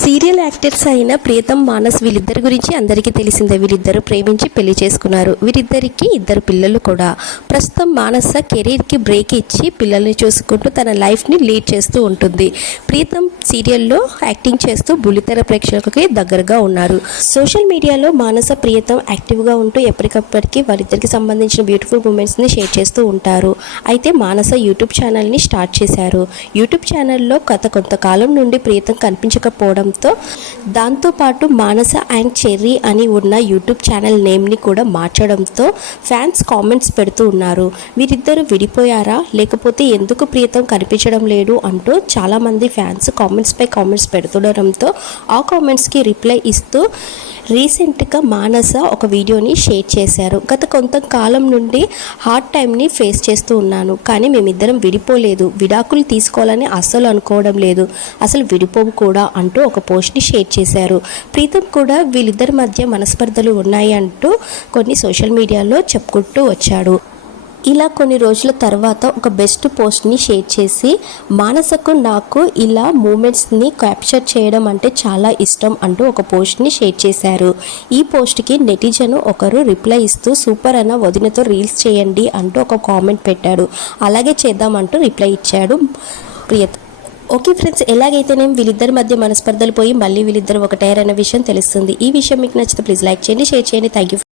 Serial actors అయిన ప్రీతం మానస్ వీళ్ళిద్దరి గురించి అందరికీ తెలిసిందే. వీళ్ళిద్దరు ప్రేమించి పెళ్ళి చేసుకున్నారు. వీరిద్దరికి ఇద్దరు పిల్లలు కూడా. ప్రస్తుతం మానస కెరీర్కి బ్రేక్ ఇచ్చి పిల్లల్ని చూసుకుంటూ తన లైఫ్ని లీడ్ చేస్తూ ఉంటుంది. ప్రీతం సీరియల్లో యాక్టింగ్ చేస్తూ బుల్లితెర ప్రేక్షకులకి దగ్గరగా ఉన్నారు. సోషల్ మీడియాలో మానస ప్రియతం యాక్టివ్గా ఉంటూ ఎప్పటికప్పటికి వారిద్దరికి సంబంధించిన బ్యూటిఫుల్ మూమెంట్స్ని షేర్ చేస్తూ ఉంటారు. అయితే మానస యూట్యూబ్ ఛానల్ని స్టార్ట్ చేశారు. యూట్యూబ్ ఛానల్లో గత కొంతకాలం నుండి ప్రీతం కనిపించకపోవడం రావడంతో దాంతోపాటు మానస అండ్ చెర్రీ అని ఉన్న యూట్యూబ్ ఛానల్ నేమ్ని కూడా మార్చడంతో ఫ్యాన్స్ కామెంట్స్ పెడుతూ ఉన్నారు. వీరిద్దరు విడిపోయారా? లేకపోతే ఎందుకు ప్రీతం కనిపించడం లేదు అంటూ చాలామంది ఫ్యాన్స్ కామెంట్స్పై కామెంట్స్ పెడుతుండడంతో ఆ కామెంట్స్కి రిప్లై ఇస్తూ రీసెంట్గా మానస ఒక వీడియోని షేర్ చేశారు. గత కొంతకాలం నుండి హార్డ్ టైంని ఫేస్ చేస్తూ ఉన్నాను. కానీ మేమిద్దరం విడిపోలేదు. విడాకులు తీసుకోవాలని అస్సలు అనుకోవడం లేదు. అసలు విడిపోవు కూడా అంటూ ఒక పోస్ట్ని షేర్ చేశారు. ప్రీతం కూడా వీళ్ళిద్దరి మధ్య మనస్పర్ధలు ఉన్నాయి అంటూ కొన్ని సోషల్ మీడియాలో చెప్పుకుంటూ వచ్చాడు. ఇలా కొన్ని రోజుల తర్వాత ఒక బెస్ట్ పోస్ట్ని షేర్ చేసి మానసకు నాకు ఇలా మూమెంట్స్ని క్యాప్చర్ చేయడం అంటే చాలా ఇష్టం అంటూ ఒక పోస్ట్ని షేర్ చేశారు. ఈ పోస్ట్కి నెటిజన్ ఒకరు రిప్లై ఇస్తూ సూపర్ అన్న వదినతో రీల్స్ చేయండి అంటూ ఒక కామెంట్ పెట్టాడు. అలాగే చేద్దామంటూ రిప్లై ఇచ్చాడు ప్రియత. ఓకే ఫ్రెండ్స్ ఎలాగైతేనేం వీళ్ళిద్దరి మధ్య మనస్పర్ధలు పోయి మళ్ళీ వీళ్ళిద్దరు ఒకటేరన్న విషయం తెలుస్తుంది. ఈ విషయం మీకు నచ్చితే ప్లీజ్ లైక్ చేయండి షేర్ చేయండి. Thank you